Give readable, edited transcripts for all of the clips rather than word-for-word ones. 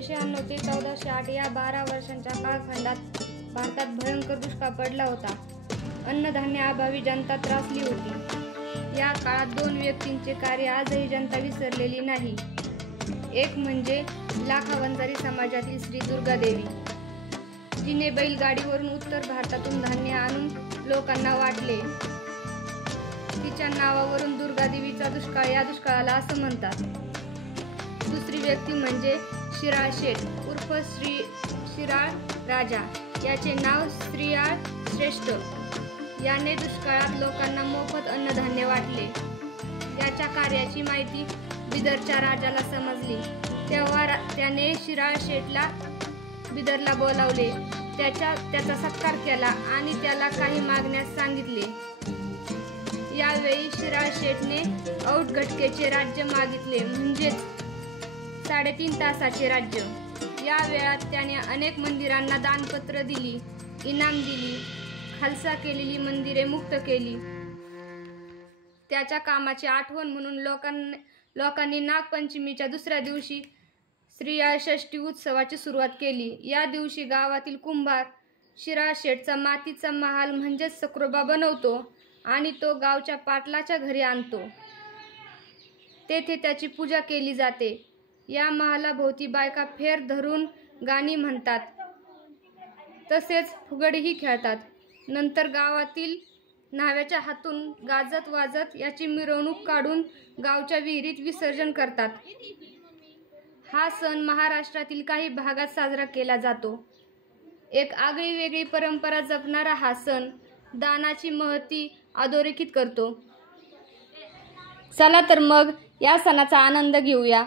1496 ते 1408 या 12 वर्षांच्या कालखंडात भारतात भयंकर दुष्काळ पडला होता. अन्नधान्य अभावी जनता त्रासली होती. या काळात दोन व्यक्तींचे कार्य आजही जनता विसरलेली नाही. एक म्हणजे लाखावंजारी समाजातील श्री दुर्गादेवी, जिने बैलगाडीवरून उत्तर भारतातून धान्य आणून लोकांना वाटले. तिच्या नावावरून दुर्गादेवीचा दुष्काळ या दुष्काळाला असं म्हणतात. दुसरी व्यक्ती म्हणजे शिराळ शेठ उर्फ शिराळ राजा. याचे नाव श्रीयाळ श्रेष्ठ. याने दुष्काळात लोकांना मोफत अन्नधान्य वाटले. याच्या कार्याची माहिती बिदरच्या राजाला समजली. तेव्हा त्याने शिराळ शेठला बिदरला बोलावले. त्याचा सत्कार केला आणि त्याला काही मागण्यास सांगितले. यावेळी शिराळ शेठने औट घटकेचे राज्य मागितले, म्हणजेच 3.5 तासाचे राज्य. या वेळात त्याने अनेक मंदिरांना दानपत्र दिली, इनाम दिली, खालसा केलेली मंदिरे मुक्त केली. त्याच्या कामाची आठवण म्हणून लोकांनी नागपंचमीच्या दुसऱ्या दिवशी श्रीयाळ षष्ठी उत्सवाची सुरुवात केली. या दिवशी गावातील कुंभार शिराळ शेठचा मातीचा महाल म्हणजेच सक्रोबा बनवतो आणि तो गावच्या पाटलाच्या घरी आणतो. तेथे त्याची पूजा केली जाते. या महालाभोवती बायका फेर धरून गाणी म्हणतात, तसेच फुगडीही खेळतात. नंतर गावातील न्हाव्याच्या हातून गाजत वाजत याची मिरवणूक काढून गावच्या विहिरीत विसर्जन करतात. हा सण महाराष्ट्रातील काही भागात साजरा केला जातो. एक आगळी वेगळी परंपरा जपणारा हा सण दानाची महती अधोरेखित करतो. चला तर मग या सणाचा आनंद घेऊया.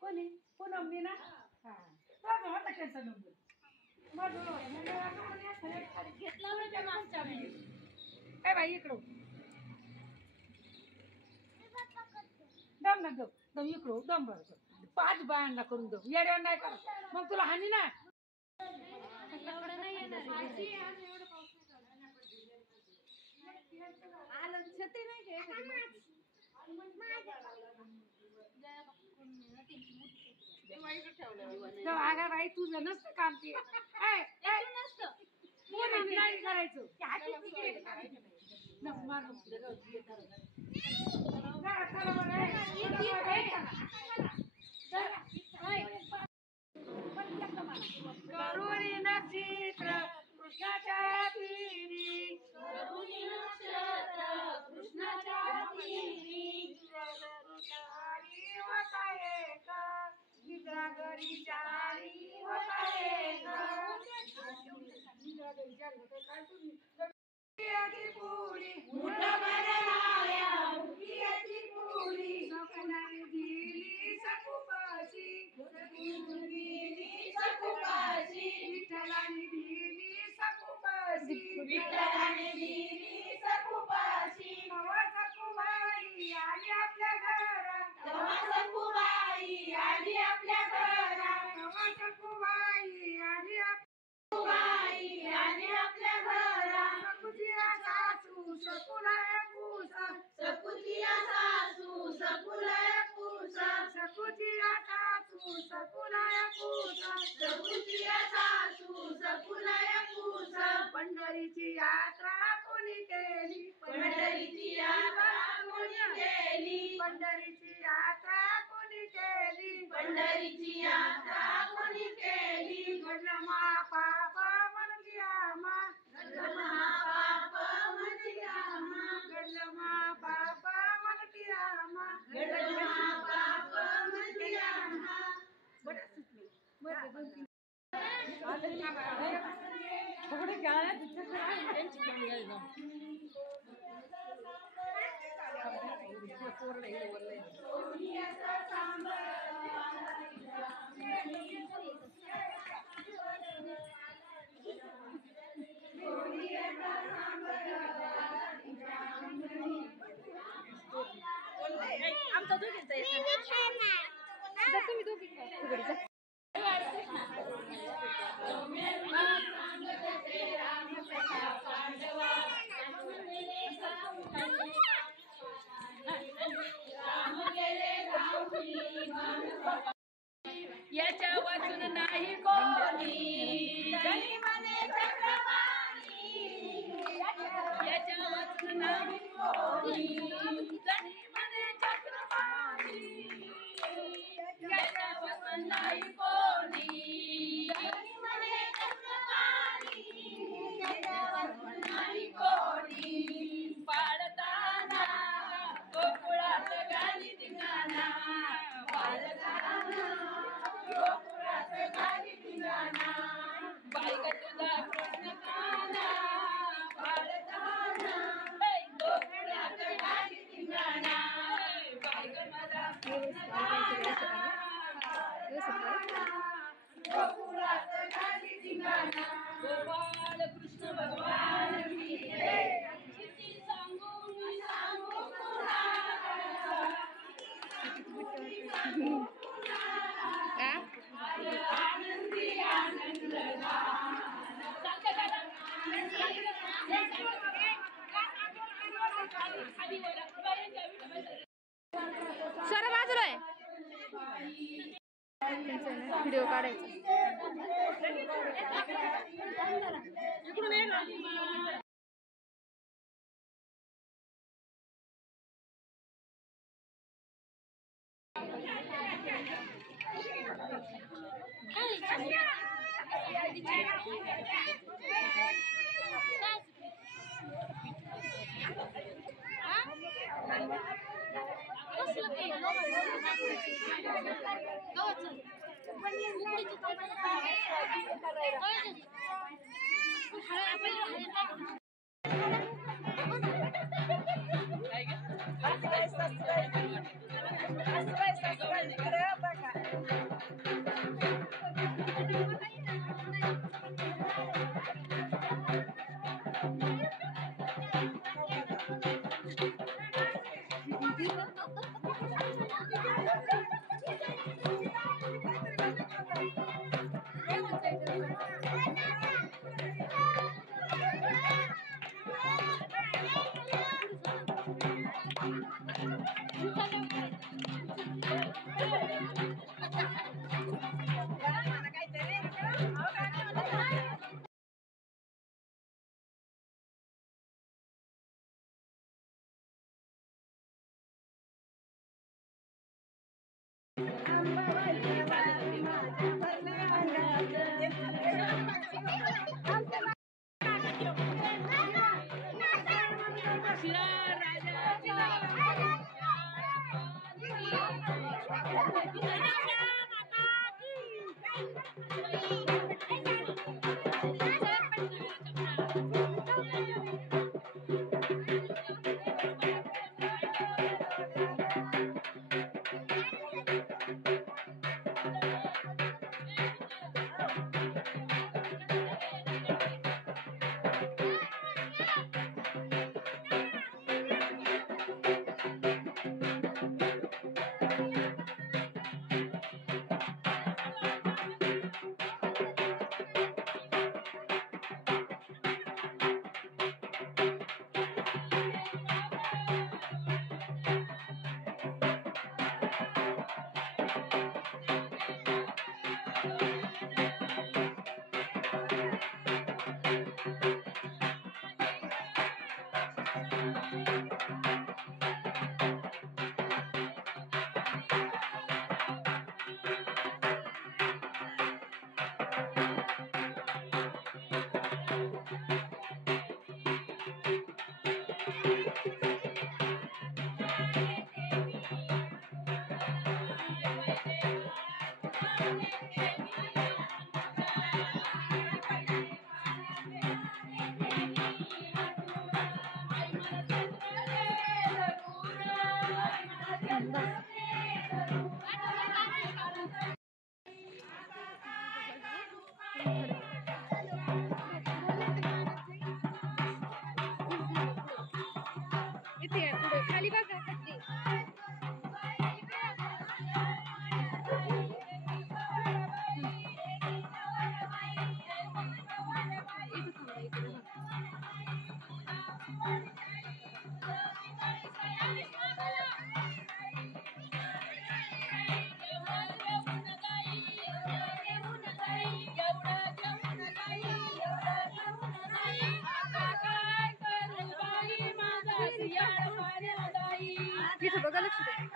कोणी पूनम मी ना काय बाई इकडं दम ना दम इकडं दम बर 5 बायांना करून दम येड्या नाही कर मग तुला हानी ना छत्री नाही अगं बाई तुझं नसतं काम ते नाही करायचं करुणी नक्षत्र कृष्णाच्या तीरी कृष्णाच्या तीरी होता एक निद्रा घरी चारी होता एक पुरी मुठभर लाया मुठीची पुरी सपनाने दिली सकुपाची विठ्ठलाने दिली सकुपाची नवा सकुबाई आली आपल्या घरात नवा सकुबाई आली आपल्या घरात सकुजिया सासू सकुलाया पूसा सकुजिया सासू सकुलाया पूसा पंढरीची यात्रा कोणी केली पंढरीची यात्रा कोणी आमचा दोघींचा तुम्ही दोघी याच्या वाचून नाही कोणी जनी म्हणे चक्रपाणी याच्या वाचून नाही कोणी जनी म्हणे चक्रपाणी याच्या वाचून नाही कोणी जनी म्हणे चक्रपाणी याच्या वाचून नाही कोणी पाळताना गोकुळात गाली धिंगाणा पाळताना बाई तुझा कृष्ण काना बाळताना गोकुळात गाली धिंगाणा बाई मला गोकुळात गाली धिंगाणा गोपाळ कृष्ण भगवान की किती सांगू आनंदी आनंद सर बाजूला आहे व्हिडिओ काढायचा इथे पुढे खाली बघा कधी तिथं बघा लक्ष द्या